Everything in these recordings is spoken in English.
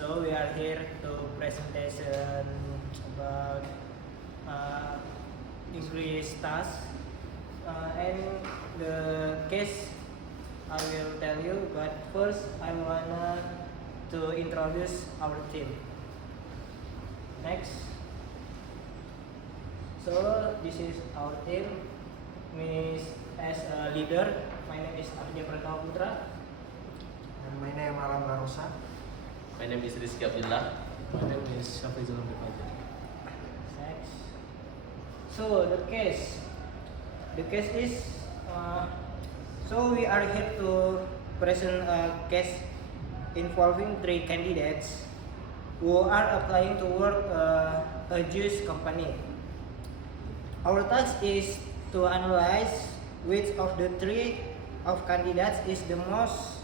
So we are here to presentation about English task and the case I will tell you. But first I wanna to introduce our team. Next. So this is our team. Me as a leader. My name is Arja Pratama Putra. And my name Alam Garosa. My name is Rizky Abdullah. My name is Syafrizul Fajar. Next. So the case is so we are here to present a case involving 3 candidates who are applying to work a juice company. Our task is to analyze which of the 3 of candidates is the most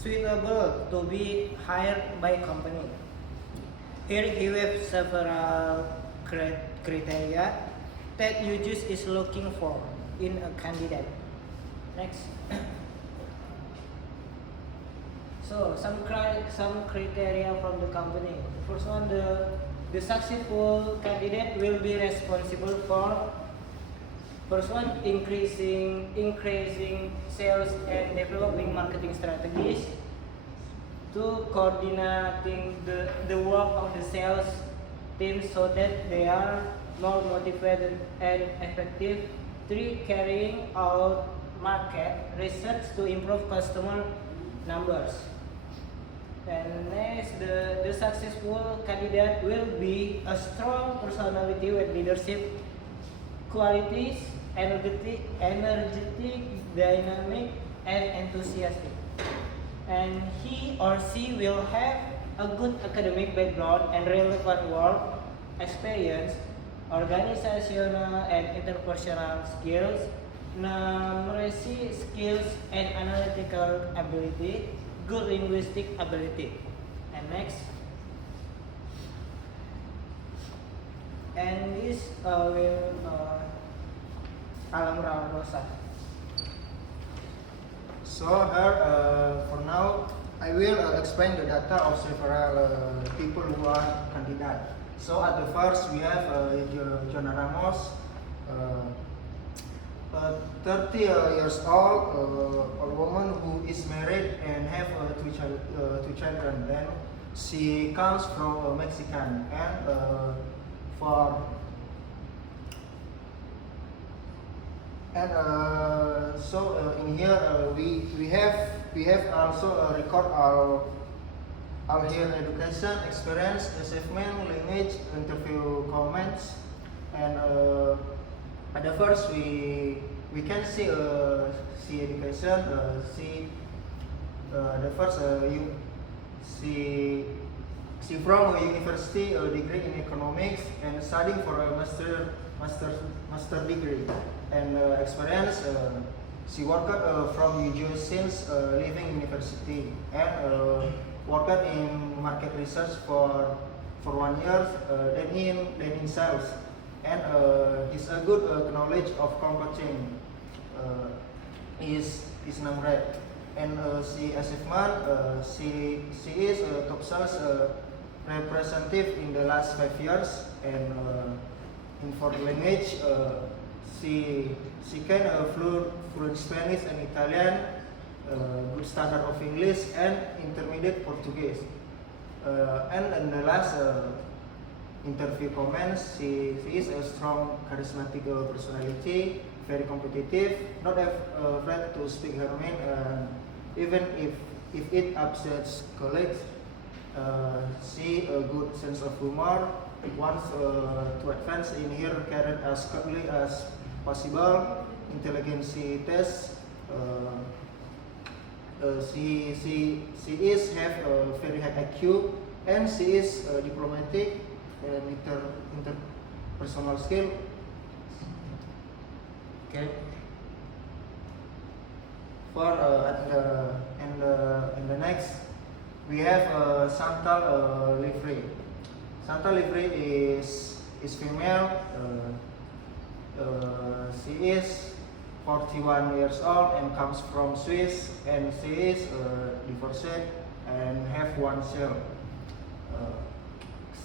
suitable to be hired by company. Here we have several criteria that UJUICE is looking for in a candidate. Next. So some criteria from the company. First one, the successful candidate will be responsible for first one, increasing sales and developing marketing strategies. 2, coordinating the work of the sales team so that they are more motivated and effective. 3, carrying out market research to improve customer numbers. And next, the successful candidate will be a strong personality with leadership qualities, energetic, dynamic, and enthusiastic. And he or she will have a good academic background and relevant work experience, organizational and interpersonal skills, numeracy skills and analytical ability, good linguistic ability. And next. And this will Alam Garosa. So here, for now, I will explain the data of several people who are candidate. So at the first, we have Jonah Ramos, 30 years old, a woman who is married and have 2 children. Then she comes from Mexican, and so in here we have also record our here education, experience, achievement, language, interview comments, and at the first we can see education, the first she from a university degree in economics and studying for a master degree, and experience she worked from UJUICE since leaving university, and worked in market research for 1 year, then in sales, and is a good knowledge of computing is number, and she achievement she is a top sales representative in the last 5 years, and in for language she can fluent Spanish and Italian, good standard of English and intermediate Portuguese, and in the last interview comments, she is a strong charismatic personality, very competitive, not afraid to speak her mind, even if it upsets colleagues. She a good sense of humor, wants to advance in her career as quickly as possible. Intelligence test. She is have a very high IQ, and she is diplomatic and interpersonal skill. Okay. For in the next, we have Chantal Livry. Chantal Livry is female. She is 41 years old and comes from Swiss, and she is divorced and have 1 child.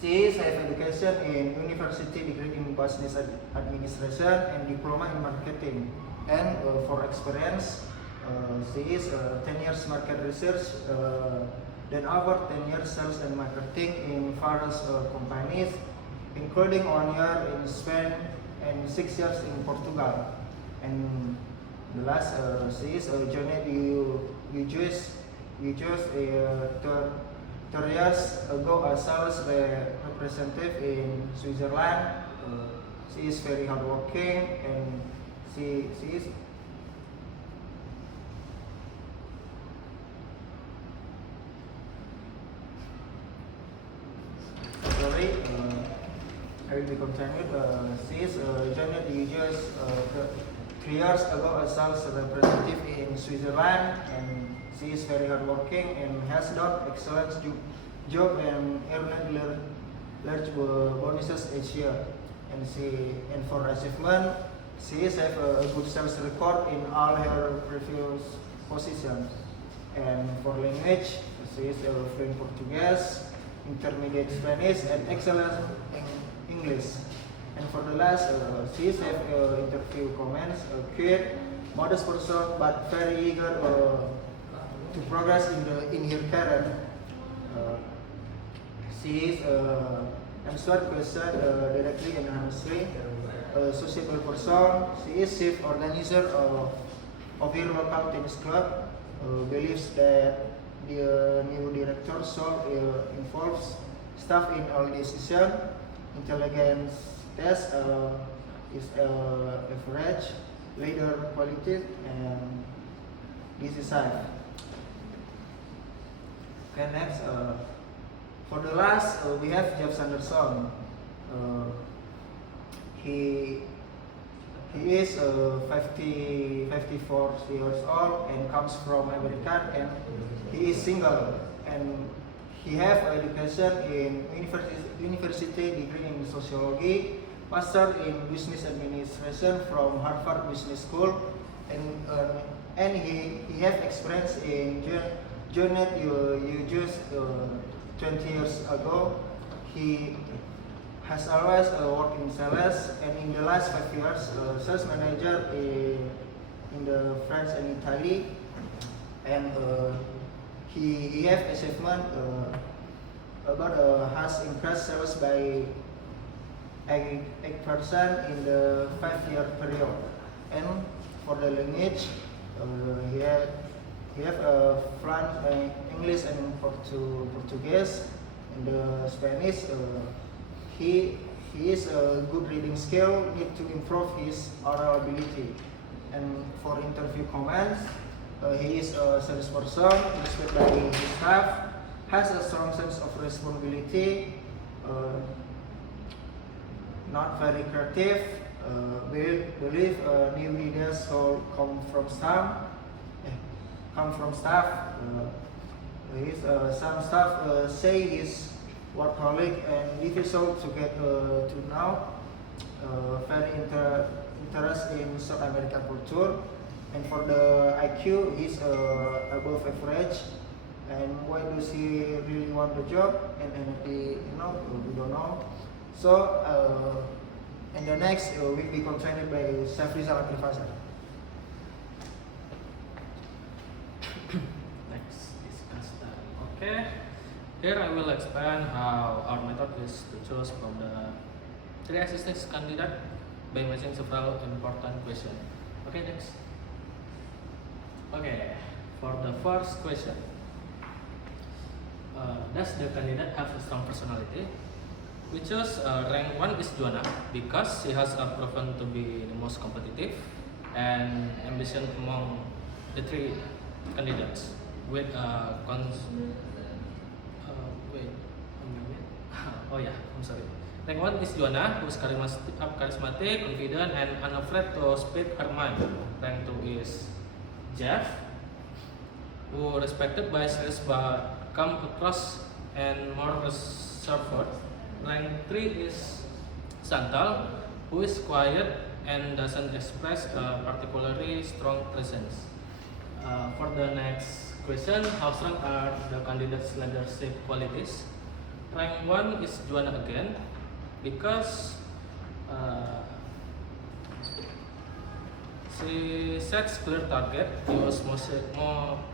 She has education in university degree in business administration and diploma in marketing. And for experience, she is 10 years market research, then over 10 years sales and marketing in various companies, including 1 year in Spain and 6 years in Portugal. And the last, she is joined you just 3 years ago as sales representative in Switzerland. She is very hardworking and she is sorry, I will be continued. She is joined the US 3 years ago as sales representative in Switzerland, and she is very hardworking and has done excellent job and earned large bonuses each year. And for achievement, she has a good sales record in all her previous positions. And for language, she is fluent Portuguese, intermediate Spanish, and excellent in English. And for the last, she has interview comments, quiet, modest person, but very eager to progress in her career. She is answer question directly and honestly. A sociable person. She is chief organizer of her local tennis club. Believes that the new director should involve staff in all decisions. Intelligence test is average, leader quality, and decisive. Okay, next. For the last, we have Jeff Sanderson. He is 54 years old and comes from America, and he is single, and he have education in university degree in sociology, master in business administration from Harvard Business School, and he have experience in Janet you just 20 years ago. He has always worked in sales, and in the last 5 years, sales manager in the France and Italy, and he have achievement about has increased sales by 8% in the 5-year period. And for the language, he have French, English, and Portuguese. In the Spanish, he is a good reading skill, need to improve his oral ability. And for interview comments, he is a salesperson, respected by his staff, has a strong sense of responsibility, not very creative, believe new ideas will come from staff. Some staff say his workaholic and difficult to get to know. Very interest in South American culture, and for the IQ, he's above average. And why does he really want the job? And we don't know. So, and the next will be continued by Safrizal Abdul-Fazal. Next is Asta. Okay. Here I will explain how our method is to choose from the 3 existing candidates by matching several important questions. Okay, next. Okay, for the first question, does the candidate have a strong personality? We chose rank 1 is Juana because she has proven to be the most competitive and ambitious among the 3 candidates with wait a minute. Oh yeah, I'm sorry. Rank 1 is Juana, who is charismatic, confident, and unafraid to speak her mind. Rank 2 is Jeff, who respected by sales but come across and more reserved. Rank 3 is Chantal, who is quiet and doesn't express a particularly strong presence. For the next question, how strong are the candidates' leadership qualities? Rank 1 is Juana again because she sets clear target, use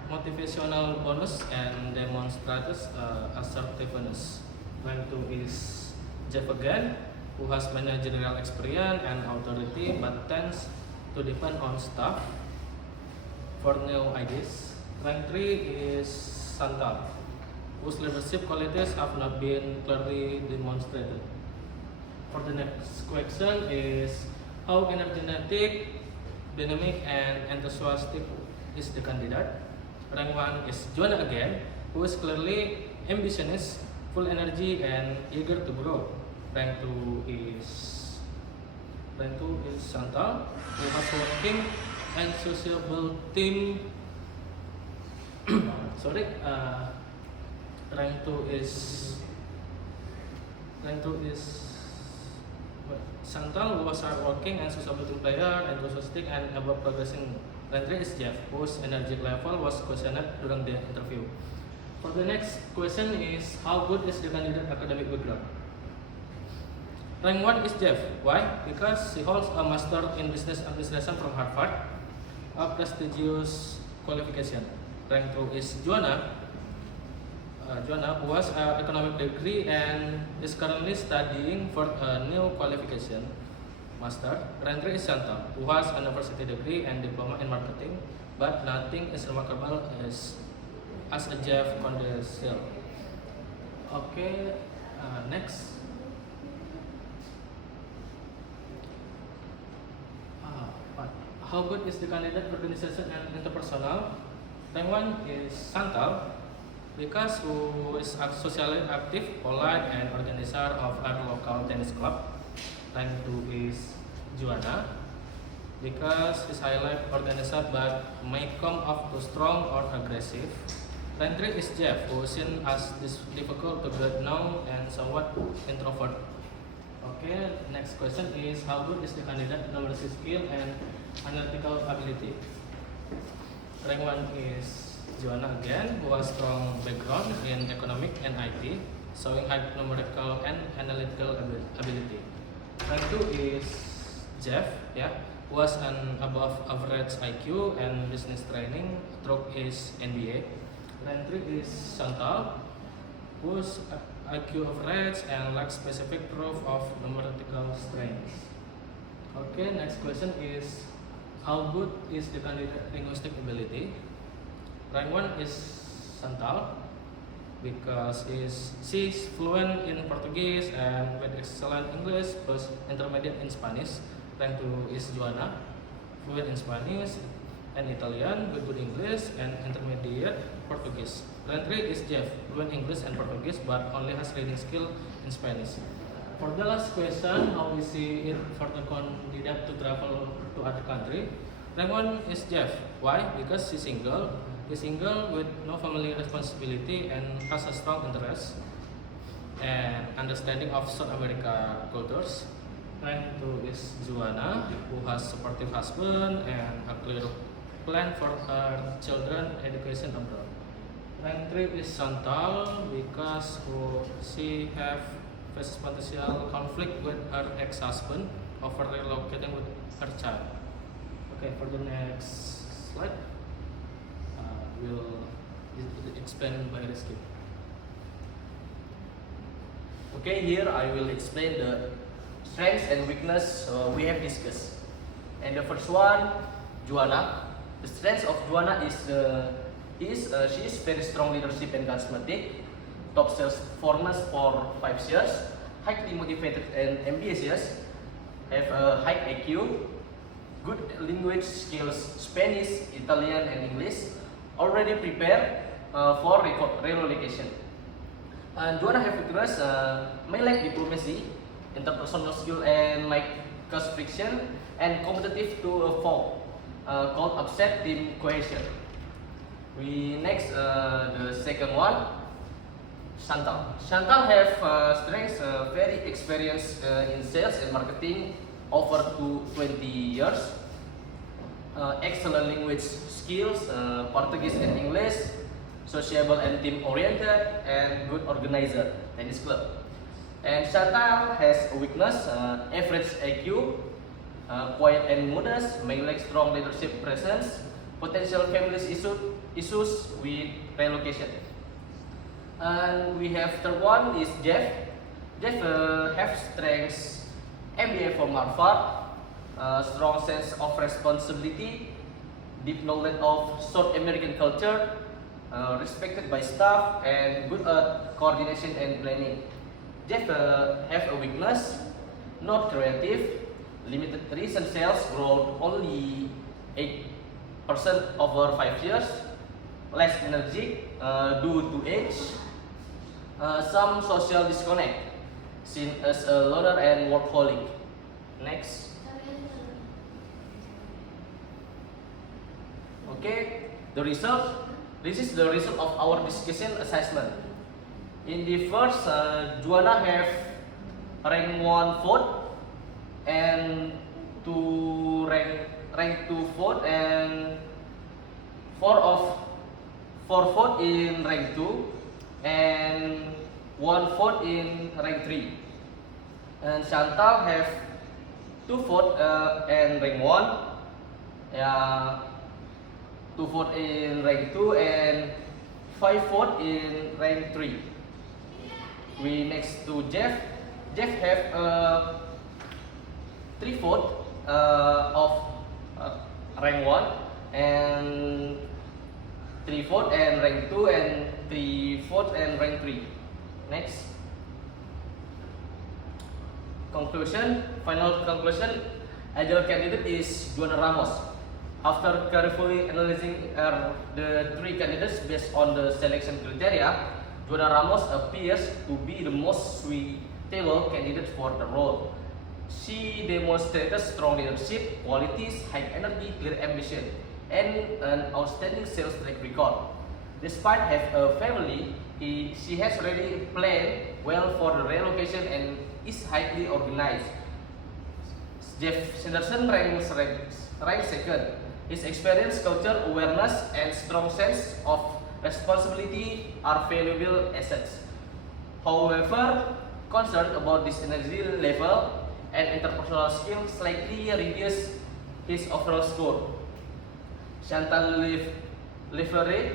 motivational bonus, and demonstrates assertiveness. Rank 2 is Jeff again, who has managerial experience and authority but tends to depend on staff for new ideas. Rank 3 is Santal, whose leadership qualities have not been clearly demonstrated. For the next question is how energetic, dynamic, and enthusiastic is the candidate. Rank 1 is Juana again, who is clearly ambitious, full energy, and eager to grow. Rank 2 is Chantal, who has working and sociable team. Rank 2 is Chantal, who was hardworking and sociable team player, enthusiastic, and ever progressing. Rank 3 is Jeff, whose energy level was questioned during the interview. For the next question is how good is the candidate academic background? Rank 1 is Jeff. Why? Because he holds a Master in Business Administration from Harvard, a prestigious qualification. Rank 2 is Juana, who has an economic degree and is currently studying for a new qualification, Master. Rank 3 is Chantal, who has a university degree and diploma in marketing, but nothing is remarkable as a Jeff on the scale. Okay, next. How good is the candidate organization and interpersonal? Rank 1 is Chantal, because who is socially active, polite, and organizer of our local tennis club. Rank 2 is Juana, because he's highly organized but may come off too strong or aggressive. Rank 3 is Jeff, who is seen as difficult to get known and somewhat introvert. Okay, next question is how good is the candidate numeracy skill and analytical ability? Rank 1 is Juana again, who has strong background in economic and IT, showing high numerical and analytical ability. Rank 2 is Jeff, who has an above average IQ and business training through his MBA. Rank 3 is Chantal, whose IQ average and lacks specific proof of numerical strength. Okay, next question is how good is the candidate linguistic ability? Rank 1 is Chantal, because she's fluent in Portuguese and with excellent English plus intermediate in Spanish. Rank 2 is Juana, fluent in Spanish and Italian with good English and intermediate Portuguese. Rank 3 is Jeff, fluent English and Portuguese but only has reading skill in Spanish. For the last question, how we see it for the candidate to travel to other country? Rank 1 is Jeff. Why? Because he's single. He's single with no family responsibility and has a strong interest and understanding of South America cultures. Rank 2 is Juana, who has supportive husband and a clear plan for her children education abroad. Rank 3 is Chantal, because she have faces potential conflict with her ex-husband over relocating with her child. Okay, for the next slide, we'll explain by Rizky. Okay, here I will explain the strengths and weakness we have discussed. And the first one, Juana. The strength of Juana is she is very strong leadership and charismatic, top sales performance for 5 years, highly motivated and ambitious, have a high IQ, good language skills, Spanish, Italian, and English, already prepared for relocation. And Juana have weakness, may lack diplomacy, interpersonal skill, and might cause friction and competitive to a fault, called upset team cohesion. We next the second one, Chantal. Chantal have strengths, very experienced in sales and marketing, over 20 years. Excellent language skills, Portuguese and English, sociable and team-oriented, and good organizer, tennis club. And Chantal has a weakness, average IQ, quiet and modest, may lack strong leadership presence, potential family issues with relocation. And we have third one is Jeff. Jeff have strengths, MBA from Harvard, strong sense of responsibility, deep knowledge of South American culture, respected by staff, and good at coordination and planning. Jeff have a weakness, not creative, limited recent sales growth only 8% over 5 years, less energy due to age, some social disconnect, seen as a loner and workaholic. Next. Okay, the result. This is the result of our discussion assessment. In the first, Juana have rank 1 vote and 2 rank 2 vote and 4 vote in rank 2 and 1 vote in rank 3. And Chantal have 2 vote and rank 1. Yeah. 2 vote in rank 2 and 5 vote in rank 3. We next to Jeff. Jeff have 3 vote of rank 1 and 3 vote and rank 2 and 3 vote and rank 3. Next. Conclusion. Final conclusion. Ideal candidate is Juana Ramos. After carefully analyzing the 3 candidates based on the selection criteria, Juana Ramos appears to be the most suitable candidate for the role. She demonstrated strong leadership qualities, high energy, clear ambition, and an outstanding sales track record. Despite having a family, she has already planned well for the relocation and is highly organized. Jeff Sanderson ranks second. His experience, culture, awareness, and strong sense of responsibility are valuable assets. However, concern about this energy level and interpersonal skills slightly reduce his overall score. Chantal Livre,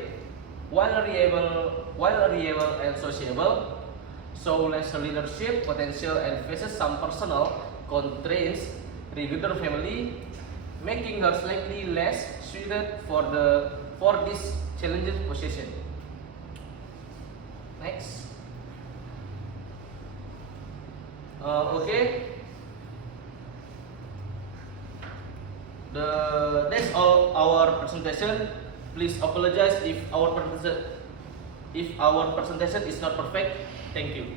while reliable and sociable, shows less leadership potential and faces some personal constraints regarding her family, making her slightly less suited for this challenging position. Next. Okay. That's all our presentation. Please apologize if our presentation is not perfect. Thank you.